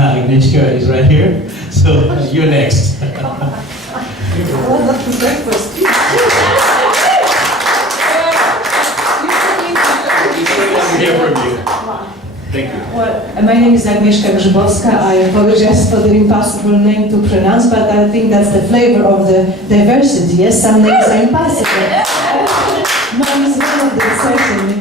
Agnieszka is right here, so you're next. Well, that was breakfast. Hear from you. Thank you. Well, my name is Agnieszka Grzybowska. I apologize for the impossible name to pronounce, but I think that's the flavor of the diversity. Yes, some names are impossible. Mine is one of them, certainly.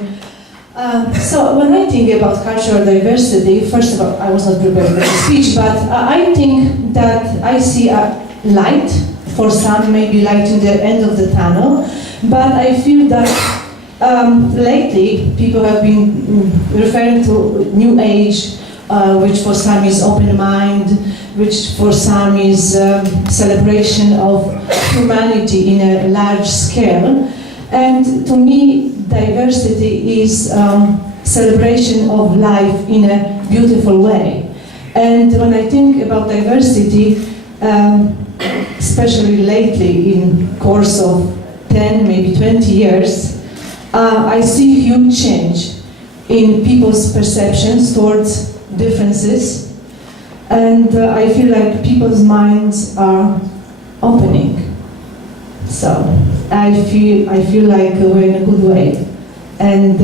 So when I think about cultural diversity, first of all, I was not prepared for the speech, but I think that I see a light, for some maybe light in the end of the tunnel, but I feel that lately people have been referring to New Age, which for some is open mind, which for some is celebration of humanity in a large scale. And to me, diversity is celebration of life in a beautiful way. And when I think about diversity, especially lately in course of 10, maybe 20 years, I see huge change in people's perceptions towards differences, and I feel like people's minds are opening. So I feel like we're in a good way, and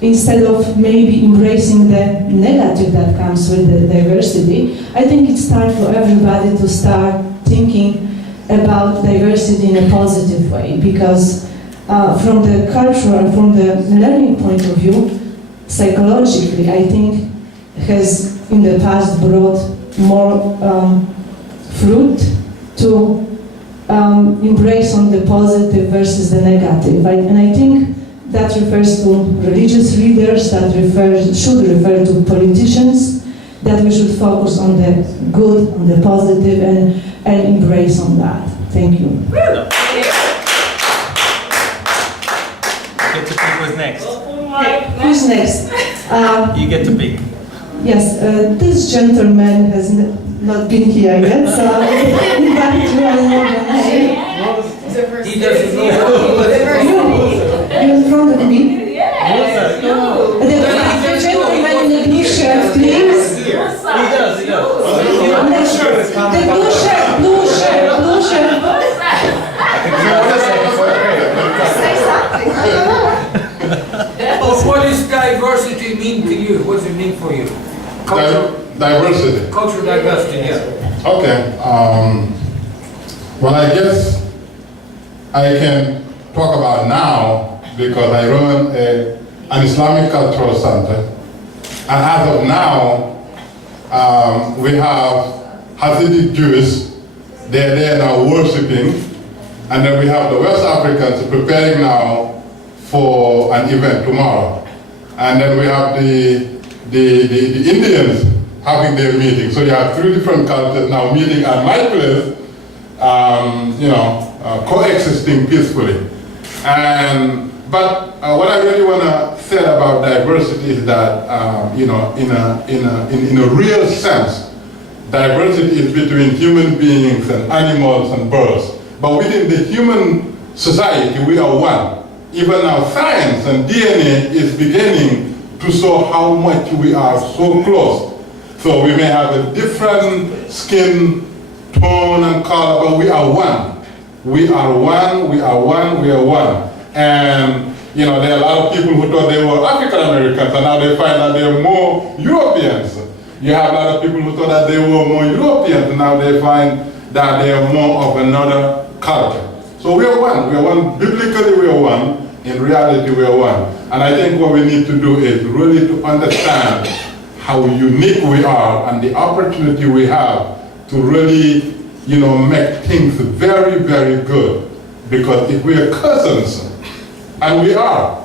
instead of maybe embracing the negative that comes with the diversity, I think it's time for everybody to start thinking about diversity in a positive way, because from the cultural and from the learning point of view, psychologically, I think has in the past brought more fruit to embrace on the positive versus the negative. And I think that refers to religious leaders, that should refer to politicians, that we should focus on the good, on the positive, and embrace on that. Thank you. Get to pick who's next. Who's next? You get to pick. Yes, this gentleman has not been here yet, so I invite you along. He doesn't know. You're in front of me. Yes. The gentleman in the blue shirt, please. He does. The blue shirt. What does diversity mean to you? What does it mean for you? Diversity. Cultural diversity, yeah. Okay. Well, I guess I can talk about now because I run an Islamic cultural center, and as of now, we have Hasidic Jews. They're there now worshiping, and then we have the West Africans preparing now for an event tomorrow, and then we have the Indians having their meeting. So you have three different cultures now meeting at my place, coexisting peacefully. But what I really want to say about diversity is that, in a real sense, diversity is between human beings and animals and birds. But within the human society, we are one. Even our science and DNA is beginning to show how much we are so close. So we may have a different skin tone and color, but we are one. We are one, we are one, we are one. And there are a lot of people who thought they were African Americans, and now they find that they are more Europeans. You have a lot of people who thought that they were more Europeans, and now they find that they are more of another culture. So we are one. We are one. Biblically, we are one. In reality, we are one. And I think what we need to do is really to understand how unique we are and the opportunity we have to really, make things very, very good. Because if we are cousins, and we are,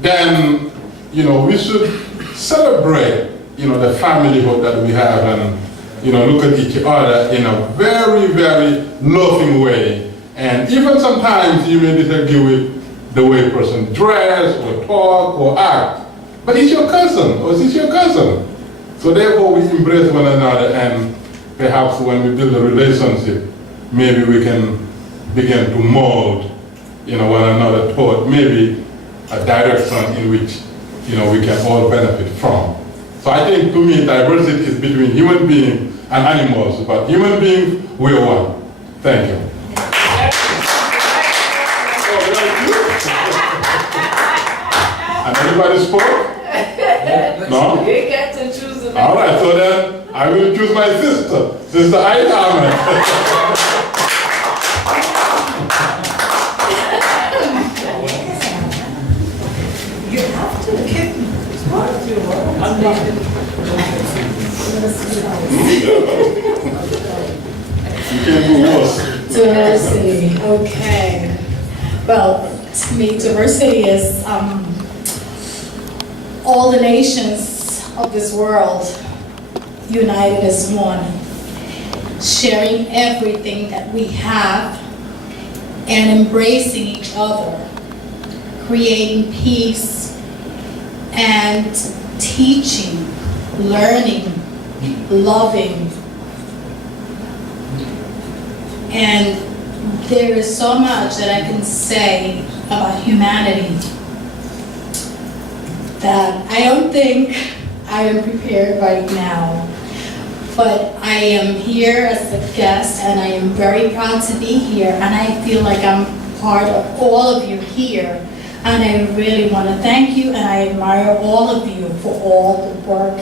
then, we should celebrate, the familyhood that we have and, look at each other in a very, very loving way. And even sometimes you may disagree with the way a person dress or talk or act, but it's your cousin or it's your cousin. So therefore we embrace one another, and perhaps when we build a relationship, maybe we can begin to mold one another toward maybe a direction in which we can all benefit from. So I think to me diversity is between human beings and animals, but human beings, we are one. Thank you. And everybody spoke? No? You get to choose the All right, so then I will choose my sister, Sister Aida Ahmed. You have to kick me. It's part of your You can't do worse. Diversity, okay. Well, to me, diversity is all the nations of this world united as one, sharing everything that we have and embracing each other, creating peace and teaching, learning, loving. And there is so much that I can say about humanity that I don't think I am prepared right now. But I am here as a guest and I am very proud to be here, and I feel like I'm part of all of you here. And I really want to thank you, and I admire all of you for all the work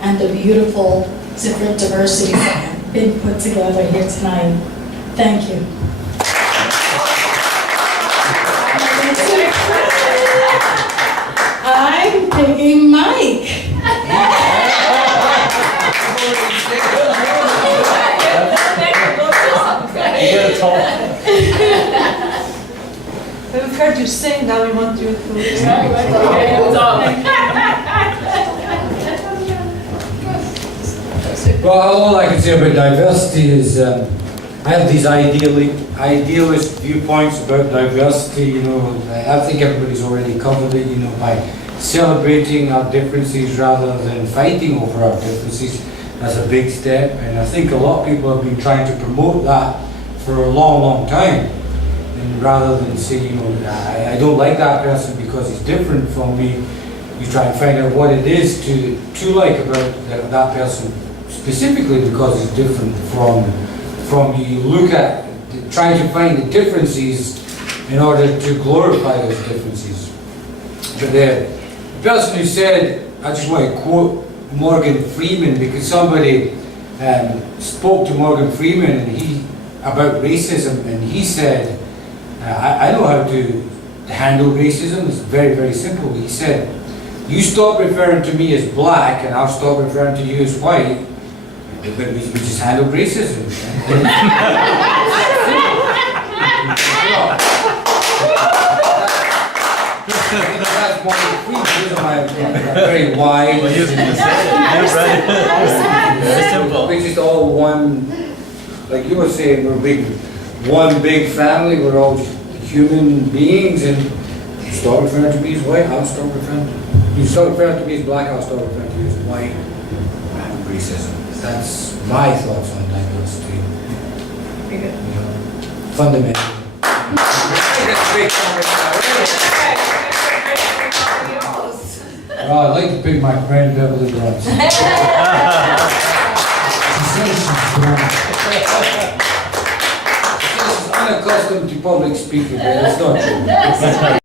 and the beautiful different diversities that have been put together here tonight. Thank you. I'm picking Mike. You gotta talk. We've heard you sing, now we want you to... Well, all I can say about diversity is I have these idealist viewpoints about diversity. You know, I think everybody's already covered it. You know, by celebrating our differences rather than fighting over our differences. That's a big step, and I think a lot of people have been trying to promote that for a long, long time. And rather than say, you know, I don't like that person because he's different from me, you try and find out what it is to like about that person specifically because he's different from you. You look at trying to find the differences in order to glorify those differences. But the person who said, I just want to quote Morgan Freeman, because somebody spoke to Morgan Freeman and about racism, and he said, I know how to handle racism. It's very, very simple. He said, you stop referring to me as black and I'll stop referring to you as white, but we just handle racism. That's Morgan Freeman. Very wide. Well, you said it. Very simple. We're just all one, like you were saying, one big family, we're all human beings, and you start referring to me as white, I'll start referring to you. You start referring to me as black, I'll start referring to you as white. Racism. That's my thoughts on diversity. You know, fundamental. Well, I'd like to pick my friend Beverly Bronson. She's unaccustomed to public speaking, but it's not true.